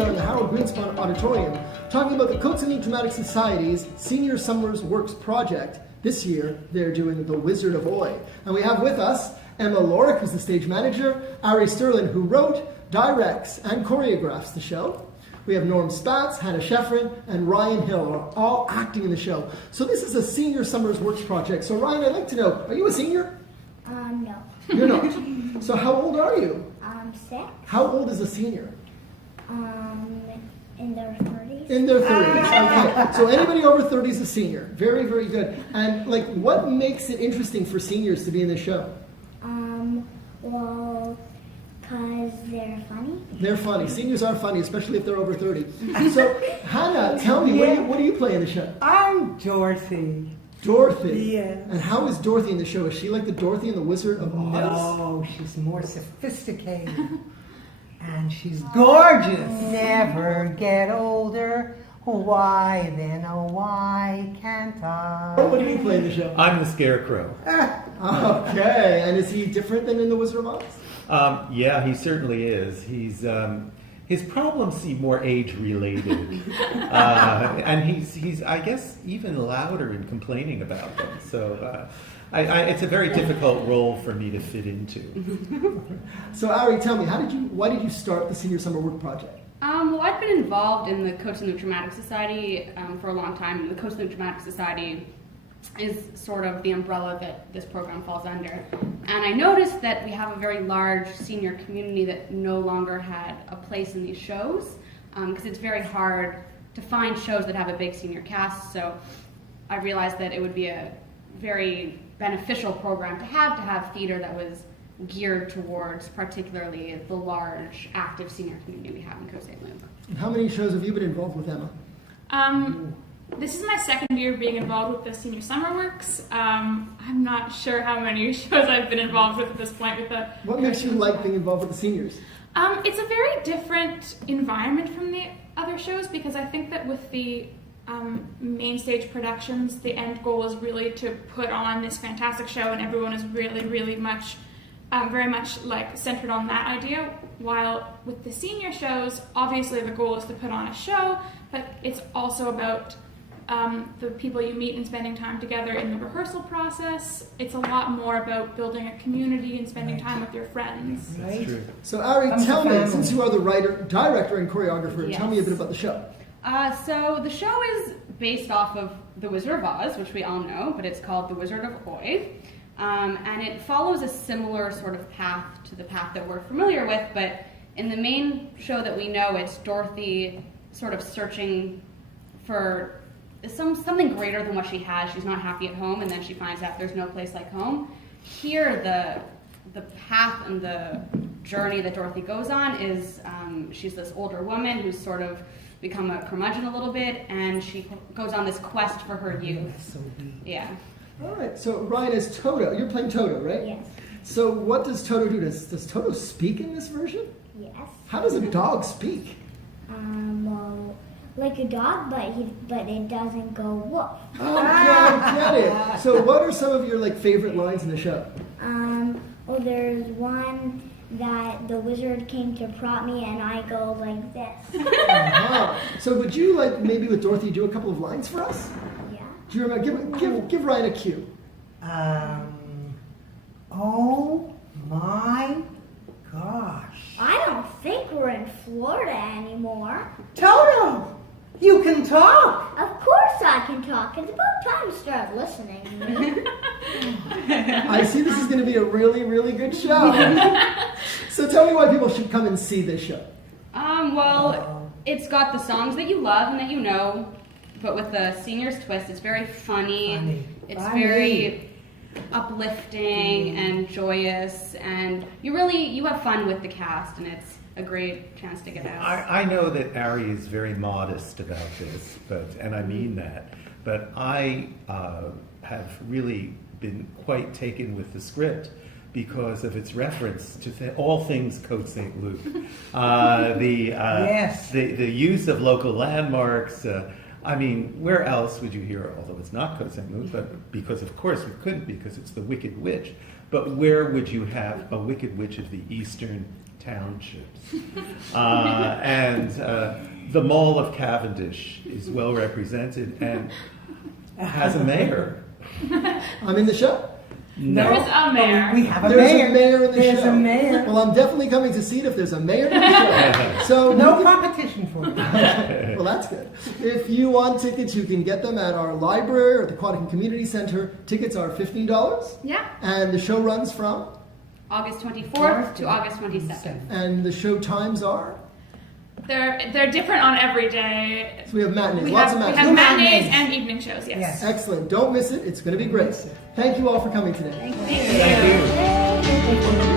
are in the Harold Greenspan Auditorium talking about the Côte Saint-Luc Dramatic Society's Senior Summerworks Project. This year, they're doing The Wizard of Oz. And we have with us Emma Lorick, who's the stage manager, Ari Sterling, who wrote, directs, and choreographs the show. We have Norm Spatz, Hannah Scheffrin, and Ryan Hill are all acting in the show. So this is a Senior Summerworks Project. So Ryan, I'd like to know, are you a senior? No. You're not. So how old are you? 6. How old is a senior? In their 30s. In their 30s. Okay. So anybody over 30 is a senior. Very, very good. And like, what makes it interesting for seniors to be in the show? Well, because they're funny. They're funny. Seniors are funny, especially if they're over 30. So Hannah, tell me, what do you play in the show? I'm Dorothy. Dorothy. Yes. And how is Dorothy in the show? Is she like the Dorothy in the Wizard of Oz? No, she's more sophisticated. And she's gorgeous. Never get older. Why then, oh why can't I? What do you play in the show? I'm the Scarecrow. Okay. And is he different than in the Wizard of Oz? Yeah, he certainly is. His problems seem more age-related, and he's I guess even louder in complaining about them. So it's a very difficult role for me to fit into. So Ari, tell me, why did you start the Senior Summer Work Project? Well, I've been involved in the Côte Saint-Luc Dramatic Society for a long time. The Côte Saint-Luc Dramatic Society is sort of the umbrella that this program falls under. And I noticed that we have a very large senior community that no longer had a place in these shows, because it's very hard to find shows that have a big senior cast. So I realized that it would be a very beneficial program to have theater that was geared towards particularly the large active senior community we have in Côte Saint-Luc. And how many shows have you been involved with, Emma? This is my second year being involved with the Senior Summerworks. I'm not sure how many shows I've been involved with at this point. What makes you like being involved with the seniors? It's a very different environment from the other shows, because I think that with the main stage productions, the end goal is really to put on this fantastic show, and everyone is really, really much, very much like centered on that idea. While with the senior shows, obviously the goal is to put on a show, but it's also about the people you meet and spending time together in the rehearsal process. It's a lot more about building a community and spending time with your friends. That's true. So Ari, tell me, since you are the writer, director, and choreographer, Yes. tell me a bit about the show. So the show is based off of The Wizard of Oz, which we all know, but it's called The Wizard of Oz. And it follows a similar sort of path to the path that we're familiar with, but in the main show that we know, it's Dorothy sort of searching for something greater than what she has. She's not happy at home, and then she finds out there's no place like home. Here, the path and the journey that Dorothy goes on is she's this older woman who's sort of become a curmudgeon a little bit, and she goes on this quest for her youth. Yeah. All right, so Ryan is Toto. You're playing Toto, right? Yes. So what does Toto do? Does Toto speak in this version? Yes. How does a dog speak? Well, like a dog, but it doesn't go woof. Oh, I get it. So what are some of your favorite lines in the show? Well, there's one that the wizard came to prop me, and I go like this. Uh-huh. So would you maybe with Dorothy do a couple of lines for us? Yeah. Do you remember? Give Ryan a cue. Oh my gosh. I don't think we're in Florida anymore. Toto, you can talk. Of course I can talk. It's about time to start listening to me. I see this is going to be a really, really good show. So tell me why people should come and see this show. Well, it's got the songs that you love and that you know, but with the seniors twist, it's very funny. It's very uplifting and joyous, and you have fun with the cast, and it's a great chance to get out. I know that Ari is very modest about this, and I mean that, but I have really been quite taken with the script because of its reference to all things Côte Saint-Luc. The use of local landmarks. I mean, where else would you hear, although it's not Côte Saint-Luc, but because of course we couldn't, because it's the Wicked Witch. but where would you have a Wicked Witch of the Eastern Townships? And the Mall of Cavendish is well represented and has a mayor. I'm in the show. There is a mayor. We have a There's mayor. a mayor in the There's show. a mayor. Well, I'm definitely coming to see it if there's a mayor in the show. So No you competition for you. can- well, that's good. If you want tickets, you can get them at our library or the Quantico Community Center. Tickets are $15, Yeah. and the show runs from, August 24th to August 22nd. and the show times are. They're different on every day. So we have matinees, We lots have, of we matinees. have matinees Matinees. and evening shows, yes. Yes. Excellent. Don't miss it. It's going to be great. Thank you all for coming today. Thank you. Thank you. Thank you.